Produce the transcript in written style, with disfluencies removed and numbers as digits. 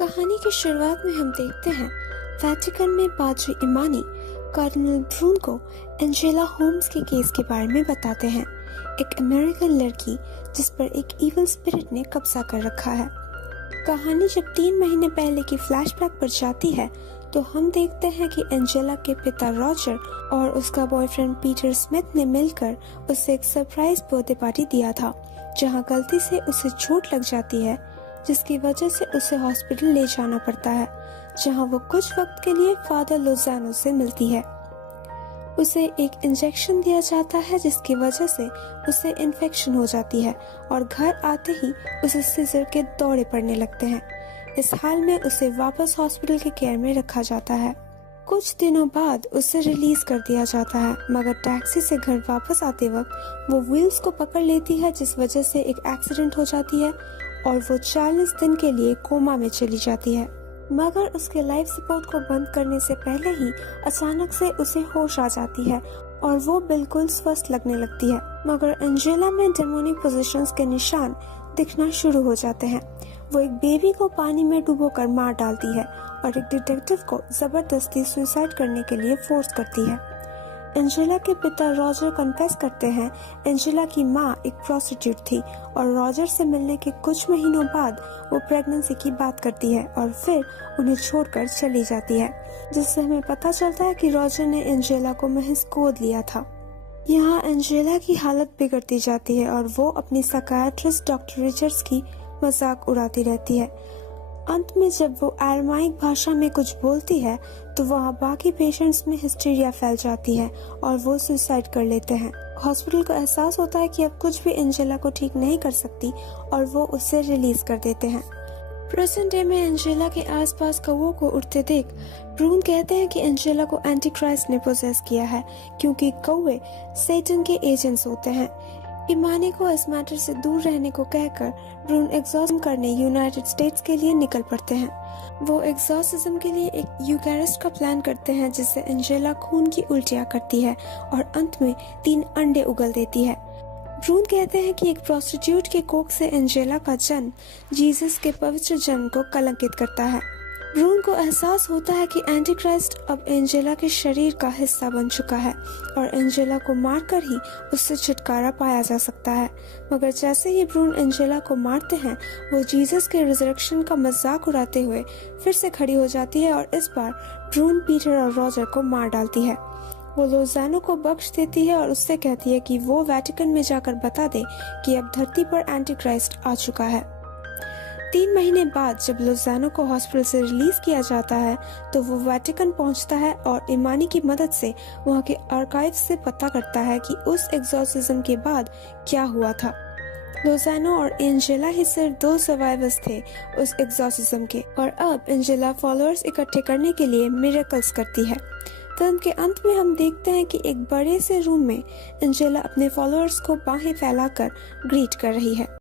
कहानी की शुरुआत में हम देखते हैं वेटिकन में पादरी इमानी कार्डिनल ब्रून को एंजेला होम्स के केस के बारे में बताते हैं। एक अमेरिकन लड़की जिस पर एक इविल स्पिरिट ने कब्जा कर रखा है। कहानी जब 3 महीने पहले की फ्लैशबैक पर जाती है तो हम देखते हैं कि एंजेला के पिता रॉजर और उसका बॉयफ्रेंड पीटर स्मिथ ने मिलकर उसे एक सरप्राइज बर्थडे पार्टी दिया था, जहां गलती से उसे चोट लग जाती है जिसकी वजह से उसे हॉस्पिटल ले जाना पड़ता है, जहां वो कुछ वक्त के लिए फादर लोज़ानो से मिलती है। उसे एक इंजेक्शन दिया जाता है जिसकी वजह से उसे इन्फेक्शन हो जाती है और घर आते ही उसे सीजर के दौरे पड़ने लगते हैं। इस हाल में उसे वापस हॉस्पिटल के केयर में रखा जाता है। कुछ दिनों बाद उसे रिलीज कर दिया जाता है, मगर टैक्सी से घर वापस आते वक्त वो व्हील्स को पकड़ लेती है जिस वजह से एक एक्सीडेंट हो जाती है और वो 40 दिन के लिए कोमा में चली जाती है। मगर उसके लाइफ सपोर्ट को बंद करने से पहले ही अचानक से उसे होश आ जाती है और वो बिल्कुल स्वस्थ लगने लगती है। मगर एंजेला में डेमोनिक पोजीशंस के निशान दिखना शुरू हो जाते हैं। वो एक बेबी को पानी में डुबोकर मार डालती है और एक डिटेक्टिव को जबरदस्ती सुसाइड करने के लिए फोर्स करती है। एंजेला के पिता रॉजर कन्फेस करते हैं एंजेला की माँ एक प्रोस्टिट्यूट थी और रॉजर से मिलने के कुछ महीनों बाद वो प्रेगनेंसी की बात करती है और फिर उन्हें छोड़कर चली जाती है, जिससे हमें पता चलता है कि रॉजर ने एंजेला को महज गोद लिया था। यहाँ एंजेला की हालत बिगड़ती जाती है और वो अपनी साइकियाट्रिस्ट डॉक्टर रिचर्ड्स की मजाक उड़ाती रहती है। अंत में जब वो अरामाइक भाषा में कुछ बोलती है तो वहाँ बाकी पेशेंट्स में हिस्टीरिया फैल जाती है और वो सुसाइड कर लेते हैं। हॉस्पिटल को एहसास होता है कि अब कुछ भी एंजेला को ठीक नहीं कर सकती और वो उसे रिलीज कर देते हैं। प्रेजेंट डे में एंजेला के आसपास कौवों को उड़ते देख ब्रून कहते हैं कि एंजेला को एंटी क्राइस्ट ने पोजेस किया है, क्योंकि कौवे सैटन के एजेंट्स होते हैं। इमानी को इस मैटर से दूर रहने को कहकर ब्रून एग्जॉर्सिज्म करने यूनाइटेड स्टेट्स के लिए निकल पड़ते हैं। वो एग्जॉर्सिज्म के लिए एक यूकैरिस्ट का प्लान करते हैं जिससे एंजेला खून की उल्टियाँ करती है और अंत में 3 अंडे उगल देती है। ब्रून कहते हैं कि एक प्रोस्टिट्यूट के कोख से एंजेला का जन्म जीसस के पवित्र जन्म को कलंकित करता है। ब्रून को एहसास होता है कि एंटी क्राइस्ट अब एंजेला के शरीर का हिस्सा बन चुका है और एंजेला को मारकर ही उससे छुटकारा पाया जा सकता है। मगर जैसे ही ब्रून एंजेला को मारते हैं वो जीसस के रिजरेक्शन का मजाक उड़ाते हुए फिर से खड़ी हो जाती है और इस बार ब्रून पीटर और रॉजर को मार डालती है। वो लोज़ानो को बख्श देती है और उससे कहती है कि वो वेटिकन में जाकर बता दे कि अब धरती पर एंटी क्राइस्ट आ चुका है। 3 महीने बाद जब लोज़ानो को हॉस्पिटल से रिलीज किया जाता है तो वो वेटिकन पहुंचता है और इमानी की मदद से वहां के आर्काइव से पता करता है कि उस एग्जॉर्सिज्म के बाद क्या हुआ था। लोज़ानो और एंजेला ही सिर्फ 2 सर्वाइवर्स थे उस एग्जॉर्सिज्म के और अब एंजेला फॉलोअर्स इकट्ठे करने के लिए मिरेकल्स करती है। फिल्म के अंत में हम देखते हैं कि एक बड़े से रूम में एंजेला अपने फॉलोअर्स को बाहें फैलाकर ग्रीट कर रही है।